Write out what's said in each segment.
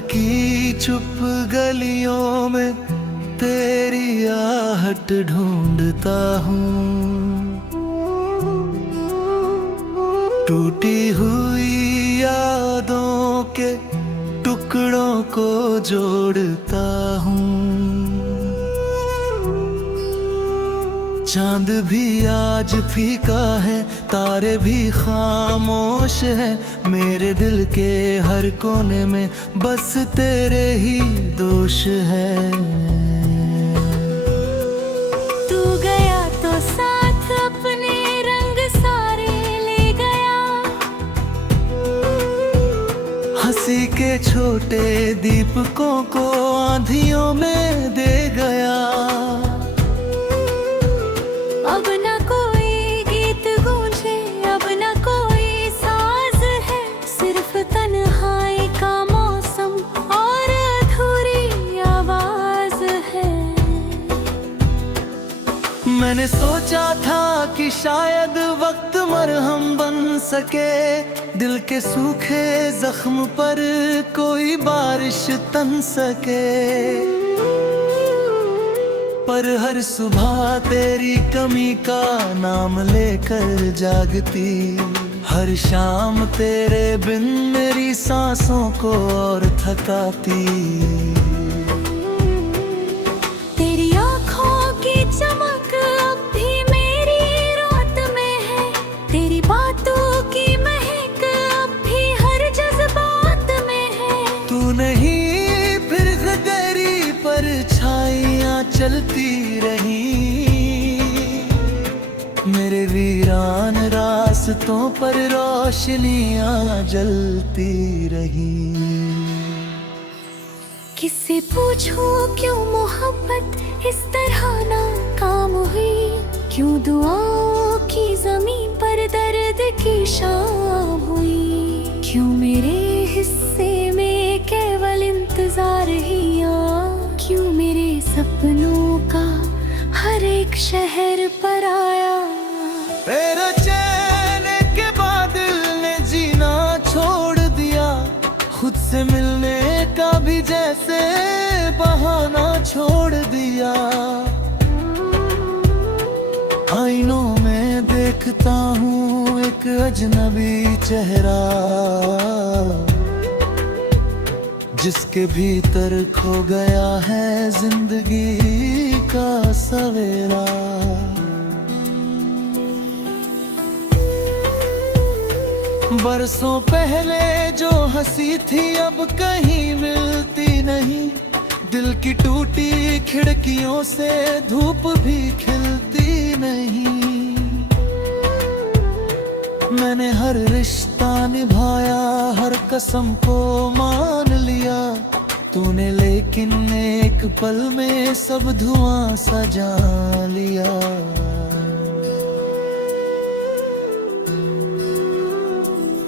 की चुप गलियों में तेरी आहट ढूंढता हूँ। टूटी हुई यादों के टुकड़ों को जोड़ता हूँ। चांद भी आज फीका है, तारे भी खामोश है। मेरे दिल के हर कोने में बस तेरे ही दोष है। तू गया तो साथ अपने रंग सारे ले गया। हंसी के छोटे दीपकों को आंधियों में दे गया। अब न कोई गीत गूंजे, अब न कोई साज है। सिर्फ तन्हाई का मौसम और अधूरी आवाज है। मैंने सोचा था कि शायद वक्त मरहम बन सके। दिल के सूखे जख्म पर कोई बारिश तन सके। पर हर सुबह तेरी कमी का नाम लेकर जागती। हर शाम तेरे बिन मेरी सांसों को और थकाती। तेरी आँखों की चमक अब भी मेरी रात में है। तेरी बातों की महक अब भी हर जज्बात में है। तू नहीं फिर तेरी परछाइयाँ चलती रही। मेरे वीरान रास्तों पर रोशनियाँ जलती रही। किससे पूछूं क्यों मोहब्बत इस तरह नाकाम हुई। क्यों दुआओं की जमीन पर दर्द की शाम हुई। क्यों मेरे हिस्से में केवल इंतजार ही क्यों मेरे सपनों का हर एक शहर पर आया। तेरा चैन के बादल ने जीना छोड़ दिया। खुद से मिलने का भी जैसे बहाना छोड़ दिया। आईनों में देखता हूँ एक अजनबी चेहरा, जिसके भीतर खो गया है जिंदगी का सवेरा। बरसों पहले जो हंसी थी अब कहीं मिलती नहीं। दिल की टूटी खिड़कियों से धूप भी खिलती नहीं। मैंने हर रिश्ता निभाया, हर कसम को मान लिया। तूने लेकिन एक पल में सब धुआं सजा लिया।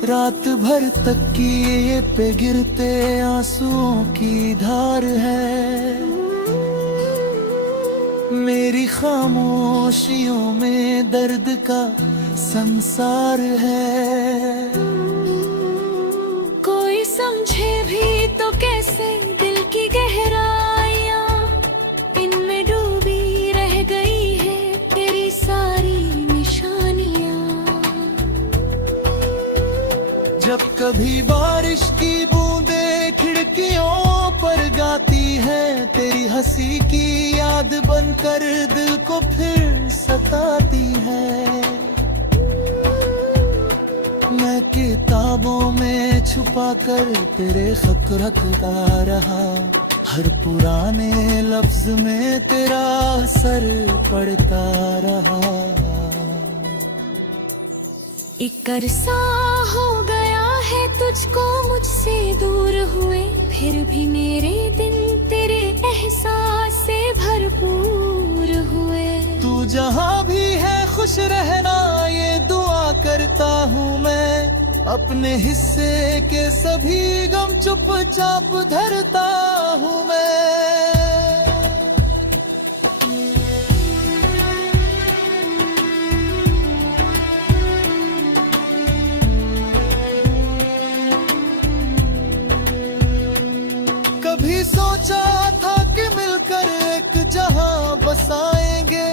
रात भर तकिए पे गिरते आंसुओं की धार है। मेरी खामोशियों में दर्द का संसार है। कोई समझे भी तो कैसे दिल की गहराइयाँ। इनमें डूबी रह गई है तेरी सारी निशानियाँ। जब कभी बारिश की बूंदें खिड़कियों पर गाती है, तेरी हंसी की याद बनकर दिल को फिर सताती है। मैं किताबों में छुपाकर तेरे खत रखता रहा। हर पुराने लफ्ज में तेरा असर पड़ता रहा। एक अरसा हो गया है तुझको मुझसे दूर हुए। फिर भी मेरे दिन तेरे एहसास से भरपूर हुए। तू जहाँ भी है खुश रहना ये दुआ करता हूँ मैं। अपने हिस्से के सभी गम चुपचाप धरता हूँ मैं। बसाएंगे,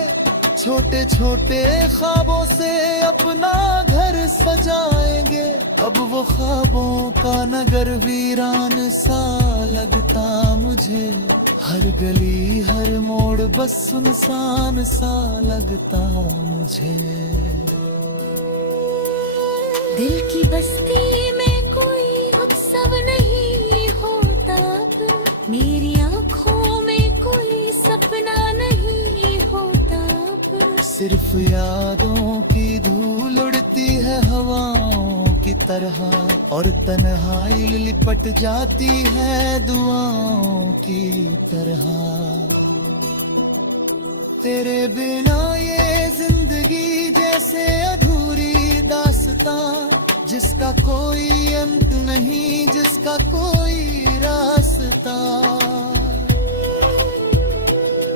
छोटे छोटे ख्वाबों से अपना घर सजाएंगे। अब वो ख्वाबों का नगर वीरान सा लगता मुझे, हर गली हर मोड़ बस सुनसान सा लगता मुझे। दिल की बस्ती में कोई उत्सव नहीं होता अब, मेरी आंखों में कोई सपना नहीं होता अब। सिर्फ यादों की धूल उड़ती है हवाओं की तरह, और तन्हाई लिपट जाती है दुआओं की तरह। तेरे बिना ये जिंदगी जैसे अधूरी दास्तां, जिसका कोई अंत नहीं, जिसका कोई रास्ता।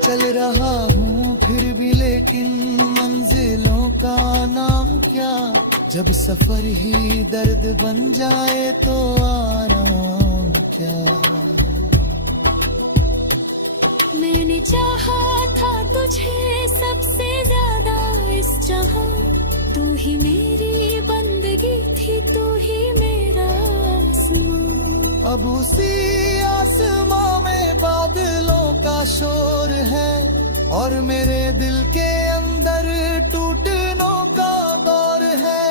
चल रहा हूँ फिर भी लेकिन मंजिलों का नाम क्या, जब सफर ही दर्द बन जाए तो आराम क्या। मैंने चाहा था तुझे सबसे ज्यादा इस जहां, तू ही मेरी बंदगी थी, तू ही मेरा आसमां। अब उसी आसमां में बादलों का शोर है, और मेरे दिल के अंदर टूटनों का दौर है।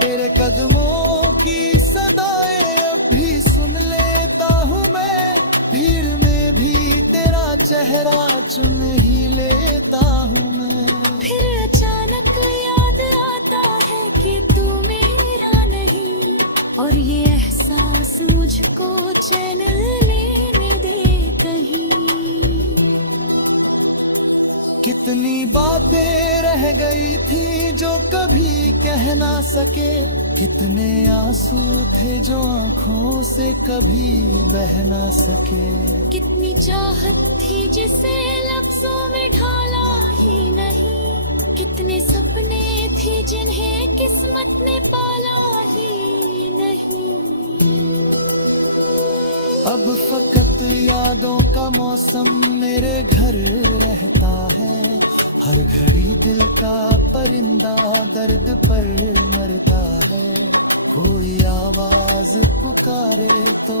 तेरे कदमों की सदाएं अब भी सुन लेता हूँ मैं, भीड़ में भी तेरा चेहरा चुन ही लेता हूँ मैं। फिर अचानक याद आता है कि तू मेरा नहीं, और ये एहसास मुझको चैन लेने दे कहीं। कितनी बातें रह गई थी जो कभी कह ना सके, कितने आंसू थे जो आंखों से कभी बह ना सके। कितनी चाहत थी जिसे लफ्जों में ढाला ही नहीं, कितने सपने थे जिन्हें किस्मत ने पाला ही नहीं। अब फकत यादों का मौसम मेरे घर रहता है, हर घड़ी दिल का परिंदा दर्द पर मरता है। कोई आवाज पुकारे तो